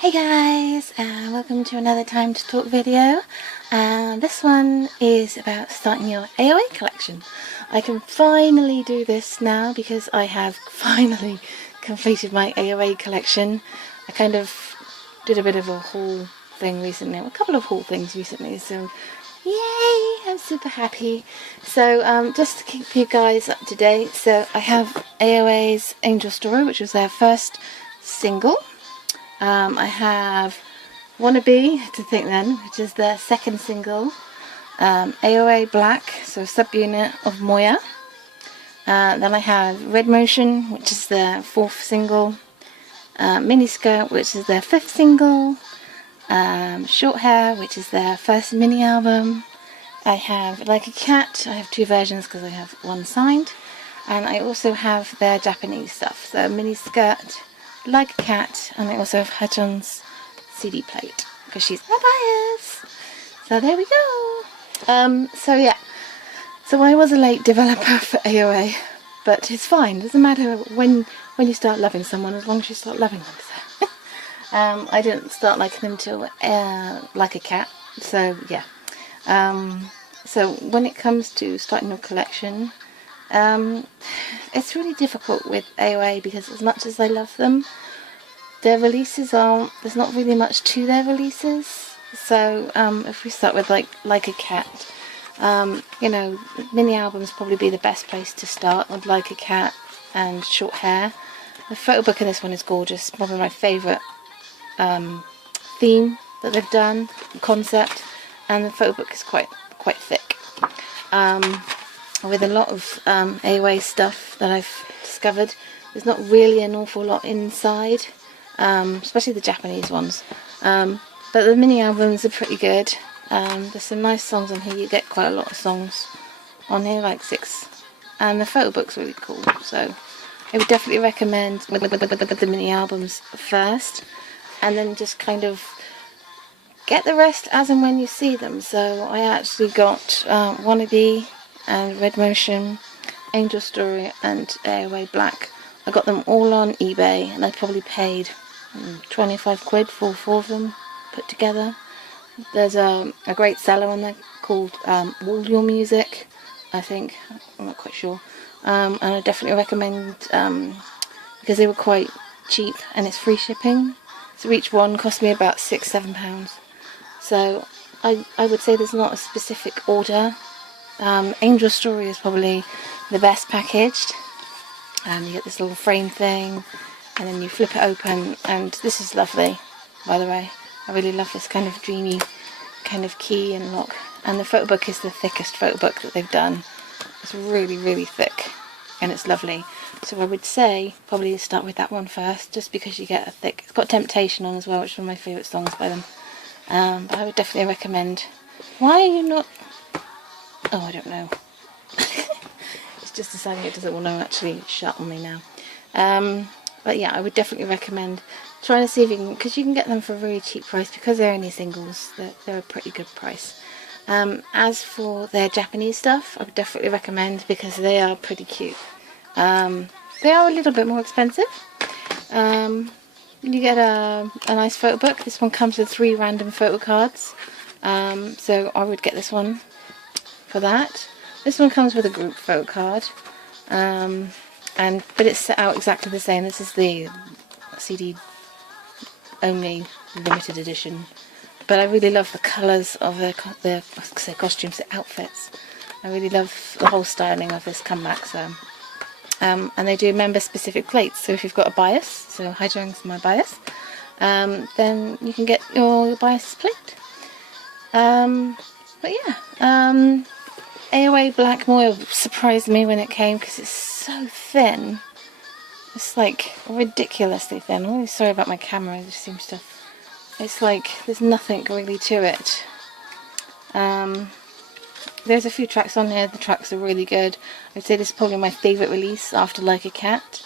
Hey guys, and welcome to another Time to Talk video. This one is about starting your AOA collection. I can finally do this now because I have finally completed my AOA collection. I kind of did a bit of a haul thing recently, a couple of haul things recently, so yay, I'm super happy. So just to keep you guys up to date, so I have AOA's Angel Story, which was their first single. I have Wannabe to Think Then, which is their second single, AOA Black, so a subunit of Moya. Then I have Red Motion, which is their fourth single, Miniskirt, which is their fifth single, Short Hair, which is their first mini album. I have Like a Cat. I have two versions because I have one signed, and I also have their Japanese stuff, so Miniskirt, Like a Cat, and I also have Hajon's CD plate because she's my bias. So there we go. So yeah, so I was a late developer for AOA, but it's fine. It doesn't matter when you start loving someone, as long as you start loving them. So I didn't start liking them till Like a Cat. So yeah. So when it comes to starting a collection, it's really difficult with AOA because as much as I love them, their releases there's not really much to their releases. So if we start with like a Cat, you know, mini albums probably be the best place to start with Like a Cat and Short Hair. The photo book in this one is gorgeous, probably my favourite theme that they've done, concept, and the photo book is quite thick. With a lot of AOA stuff that I've discovered, there's not really an awful lot inside, especially the Japanese ones. But the mini albums are pretty good. There's some nice songs on here. You get quite a lot of songs on here, like 6. And the photo book's really cool. So I would definitely recommend the mini albums first, and then just kind of get the rest as and when you see them. So I actually got Wannabe and Red Motion, Angel Story and AOA Black. I got them all on eBay and I probably paid 25 quid for 4 of them put together. There's a great seller on there called All Your Music, I think. I'm not quite sure. And I definitely recommend, because they were quite cheap and it's free shipping. So each one cost me about £6-7. So I would say there's not a specific order. Angel Story is probably the best packaged. You get this little frame thing, and then you flip it open, and this is lovely, by the way. I really love this kind of dreamy kind of key and lock. And the photo book is the thickest photo book that they've done. It's really, really thick, and it's lovely. So I would say probably start with that one first, just because you get a thick. It's got Temptation on as well, which is one of my favourite songs by them. But I would definitely recommend. Why are you not? Oh, I don't know. It's just deciding it doesn't want to actually shut on me now. But yeah, I would definitely recommend trying to see if you can, because you can get them for a really cheap price because they're only singles. They're a pretty good price. As for their Japanese stuff, I would definitely recommend because they are pretty cute. They are a little bit more expensive. You get a nice photo book. This one comes with 3 random photo cards. So I would get this one for that. This one comes with a group photo card, but it's set out exactly the same. This is the CD only limited edition, but I really love the colours of the costumes, the outfits. I really love the whole styling of this comeback. So, and they do member specific plates. So if you've got a bias, so Hajon's my bias, then you can get your bias plate. But yeah. AOA Black Moya surprised me when it came because it's so thin. It's like ridiculously thin. I'm really sorry about my camera, it just seems to... It's like there's nothing really to it. There's a few tracks on here, the tracks are really good. I'd say this is probably my favourite release after Like a Cat.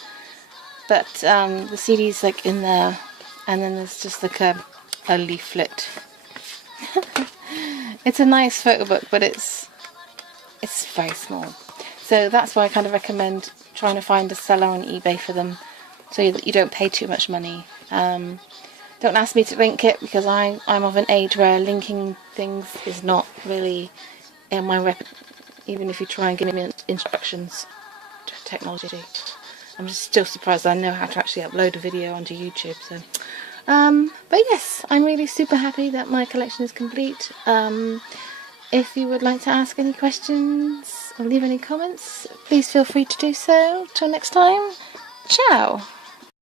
But the CD's like in there, and then there's just like a leaflet. It's a nice photo book, but it's very small. So that's why I kind of recommend trying to find a seller on eBay for them, so that you don't pay too much money. Don't ask me to link it, because I'm of an age where linking things is not really in my even if you try and give me instructions to technology. I'm just still surprised I know how to actually upload a video onto YouTube. So, but yes, I'm really super happy that my collection is complete. If you would like to ask any questions or leave any comments, please feel free to do so. Till next time, ciao!